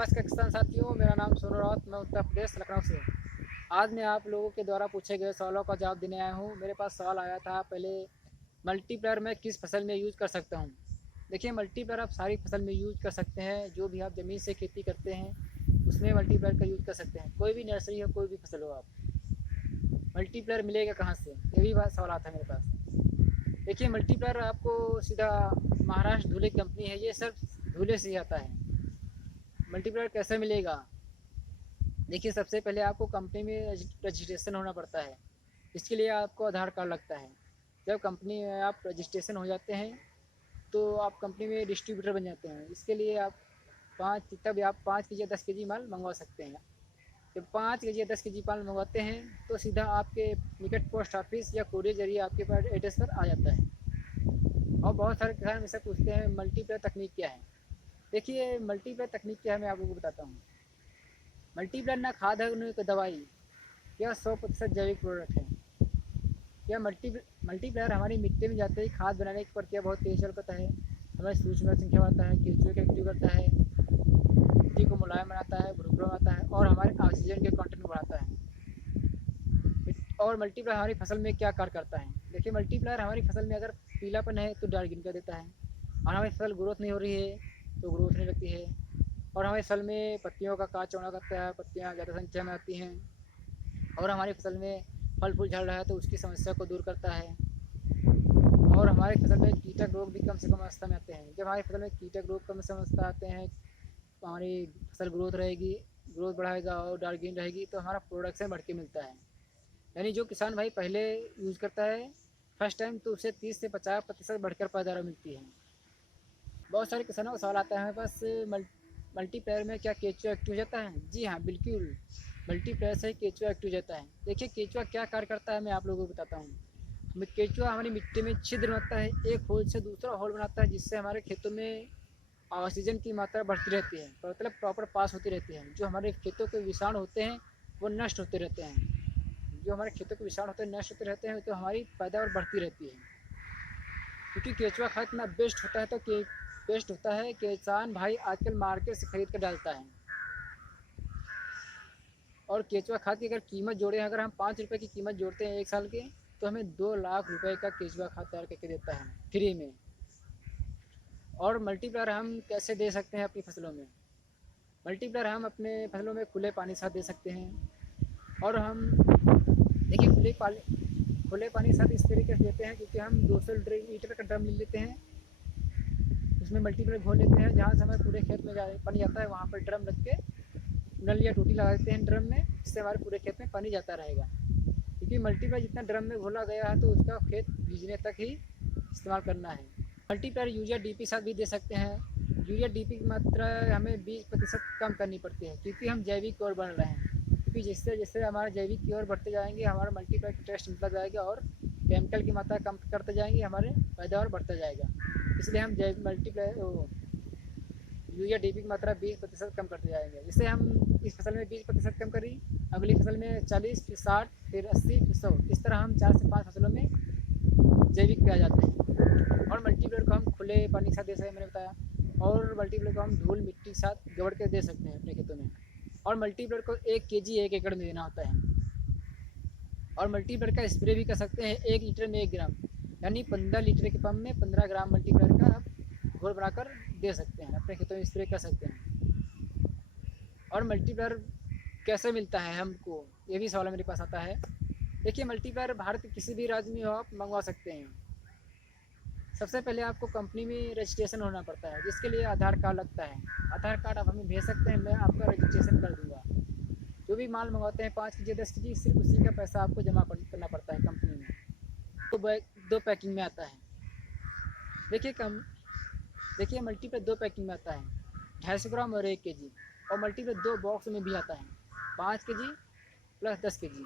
नमस्कार किसान साथियों, मेरा नाम सोनू राउत, मैं उत्तर प्रदेश लखनऊ से हूँ। आज मैं आप लोगों के द्वारा पूछे गए सवालों का जवाब देने आया हूँ। मेरे पास सवाल आया था पहले, मल्टीप्लायर मैं किस फसल में यूज़ कर सकता हूँ। देखिए, मल्टीप्लायर आप सारी फसल में यूज़ कर सकते हैं। जो भी आप ज़मीन से खेती करते हैं उसमें मल्टीप्लायर का यूज़ कर सकते हैं। कोई भी नर्सरी हो, कोई भी फसल हो, आप मल्टीप्लायर मिलेगा कहाँ से, ये भी बात सवाल आता है मेरे पास। देखिए, मल्टीप्लायर आपको सीधा महाराष्ट्र धुले कंपनी है, ये सब धुले से ही आता है। मल्टीप्लायर कैसे मिलेगा? देखिए, सबसे पहले आपको कंपनी में रजिस्ट्रेशन होना पड़ता है। इसके लिए आपको आधार कार्ड लगता है। जब कंपनी में आप रजिस्ट्रेशन हो जाते हैं तो आप कंपनी में डिस्ट्रीब्यूटर बन जाते हैं। इसके लिए आप 5 तब आप 5 केजी या 10 केजी माल मंगवा सकते हैं। जब 5 केजी या 10 केजी माल मंगवाते हैं तो सीधा आपके निकट पोस्ट ऑफिस या कोरियर जरिए आपके पास एड्रेस पर आ जाता है। और बहुत सारे किसान मुझसे पूछते हैं मल्टीप्लायर तकनीक क्या है। देखिए, मल्टीप्लायर तकनीक क्या है मैं आप लोगों को बताता हूँ। मल्टीप्लायर ना खाद है, उन्हें दवाई, यह 100% जैविक प्रोडक्ट है। यह मल्टीप्लायर हमारी मिट्टी में जाते ही खाद बनाने की प्रक्रिया बहुत तेज करता है। हमें सूक्ष्म संख्या बढ़ाता है, केंचुए को एक्टिव करता है, मिट्टी को मुलायम बनाता है, भुरभुरा बनाता है और हमारे ऑक्सीजन के कंटेंट बढ़ाता है। और मल्टीप्लायर हमारी फसल में क्या कार्य करता है? देखिए, मल्टीप्लायर हमारी फसल में अगर पीलापन है तो डार्किंग कर देता है, और हमारी फसल ग्रोथ नहीं हो रही है तो ग्रोथ नहीं लगती है, और हमारी फसल में पत्तियों का काट चौड़ा करता है, पत्तियाँ ज़्यादा संख्या में आती हैं, और हमारी फसल में फल फूल झड़ रहा है तो उसकी समस्या को दूर करता है। और हमारी फसल में कीटक रोग भी कम से कम अवस्था में आते हैं। जब हमारी फसल में कीटक रोग कम से कम अवस्था आते हैं, हमारी फसल ग्रोथ रहेगी, ग्रोथ बढ़ाएगा और डार्क ग्रीन रहेगी तो हमारा प्रोडक्शन बढ़ के मिलता है। यानी जो किसान भाई पहले यूज़ करता है फर्स्ट टाइम तो उसे 30 से 50% बढ़कर पैदावार मिलती है। बहुत सारे किसानों का सवाल आता है हमारे पास, मल्टीप्लायर में क्या केचुआ एक्टिव हो जाता है? जी हाँ, बिल्कुल, मल्टीप्लायर से केचुआ एक्टिव हो जाता है। देखिए, केचुआ क्या कार्य करता है मैं आप लोगों को बताता हूँ। केचुआ हमारी मिट्टी में छिद्र बनाता है, एक होल से दूसरा होल बनाता है, जिससे हमारे खेतों में ऑक्सीजन की मात्रा बढ़ती रहती है, मतलब प्रॉपर पास होती रहती है। जो हमारे खेतों के विषाणु होते हैं वो नष्ट होते रहते हैं। जो हमारे खेतों के विषाणु होते हैं नष्ट होते रहते हैं तो हमारी पैदावार बढ़ती रहती है। क्योंकि केचुआ खाद इतना बेस्ट होता है कि किसान भाई आजकल मार्केट से खरीद कर डालता है। और केचुआ खाद की अगर कीमत जोड़ें, अगर हम 5 रुपये की कीमत जोड़ते हैं एक साल के, तो हमें 2 लाख रुपए का केचुआ खाद तैयार करके देता है फ्री में। और मल्टीप्लायर हम कैसे दे सकते हैं अपनी फसलों में? मल्टीप्लायर हम अपने फसलों में खुले पानी के साथ दे सकते हैं। और हम देखिए, खुले पानी के साथ इस तरीके से देते हैं क्योंकि हम 200 लीटर का ड्रम ले लेते हैं, उसमें मल्टीप्लायर घोल लेते हैं, जहाँ से हमारे पूरे खेत में पानी जाता है वहाँ पर ड्रम रख के नल या टूटी लगा देते हैं ड्रम में, जिससे हमारे पूरे खेत में पानी जाता रहेगा। क्योंकि मल्टीप्लायर जितना ड्रम में घोला गया है तो उसका खेत भीजने तक ही इस्तेमाल करना है। मल्टीप्लायर यूरिया डीपी साथ भी दे सकते हैं। यूरिया डीपी की मात्रा हमें 20% कम करनी पड़ती है क्योंकि हम जैविक की ओर बढ़ रहे हैं। क्योंकि जिससे जैसे हमारा जैविक की ओर बढ़ते जाएंगे हमारा मल्टीप्लायर का टेस्ट मिलता जाएगा और केमिकल की मात्रा कम करते जाएंगे, हमारे पैदावार बढ़ता जाएगा। इसलिए हम जैविक मल्टीप्लायर यूरिया डीपी की मात्रा 20% कम करते जाएंगे। जिससे हम इस फसल में 20% कम करी, अगली फसल में 40, फिर 60, फिर 80, फिर 100, इस तरह हम 4 से 5 फसलों में जैविक पे आ जाते हैं। और मल्टीप्लायर को हम खुले पानी के साथ दे सकते हैं, मैंने बताया। और मल्टीप्लायर को हम धूल मिट्टी के साथ गड़बड़ के दे सकते हैं अपने खेतों में। और मल्टीप्लायर को 1 केजी 1 एकड़ में देना होता है। और मल्टीप्लायर का स्प्रे भी कर सकते हैं 1 लीटर में 1 ग्राम, यानी 15 लीटर के पंप में 15 ग्राम मल्टीप्लायर का आप घोल बनाकर दे सकते हैं, अपने खेतों में स्प्रे कर सकते हैं। और मल्टीप्लायर कैसे मिलता है हमको, ये भी सवाल मेरे पास आता है। देखिए, मल्टीप्लायर भारत के किसी भी राज्य में हो आप मंगवा सकते हैं। सबसे पहले आपको कंपनी में रजिस्ट्रेशन होना पड़ता है, जिसके लिए आधार कार्ड लगता है। आधार कार्ड आप हमें भेज सकते हैं, मैं आपका रजिस्ट्रेशन कर दूँगा। जो भी माल मंगवाते हैं 5 केजी 10 केजी, सिर्फ उसी का पैसा आपको जमा करना पड़ता है कंपनी में। दो पैकिंग में आता है। देखिए कम देखिए, मल्टीप्लायर 2 पैकिंग में आता है, 250 ग्राम और 1 केजी। और मल्टीप्लायर 2 बॉक्स में भी आता है, 5 केजी प्लस 10 केजी।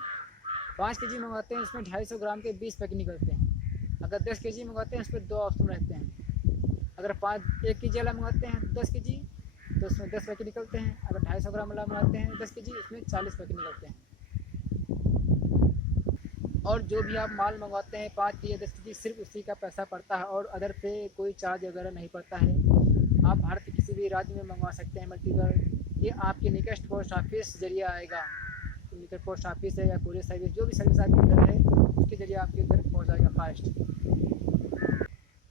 5 केजी मंगवाते हैं उसमें 250 ग्राम के 20 पैकेट निकलते हैं। अगर 10 केजी मंगवाते हैं उस पर 2 ऑप्शन रहते हैं। अगर 1 केजी वाला मंगवाते हैं 10 केजी तो उसमें 10 पैकेट निकलते हैं। अगर 250 ग्राम वाला मंगाते हैं 10 केजी, उसमें 40 पैकेट निकलते हैं। और जो भी आप माल मंगवाते हैं 5 केजी या 10 केजी, सिर्फ उसी का पैसा पड़ता है और अदर पे कोई चार्ज वगैरह नहीं पड़ता है। आप भारत के किसी भी राज्य में मंगवा सकते हैं मल्टीप्लायर। ये आपके निकट पोस्ट ऑफिस जरिए आएगा। निकट पोस्ट ऑफिस है या कुरियर सर्विस, जो भी सर्विस आपके इधर है उसके जरिए आपके इधर पहुँच जाएगा फास्ट।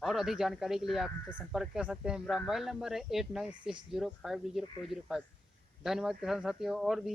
और अधिक जानकारी के लिए आप हमसे संपर्क कर सकते हैं। मेरा मोबाइल नंबर है 8960500405। धन्यवाद किसान साथियों। और भी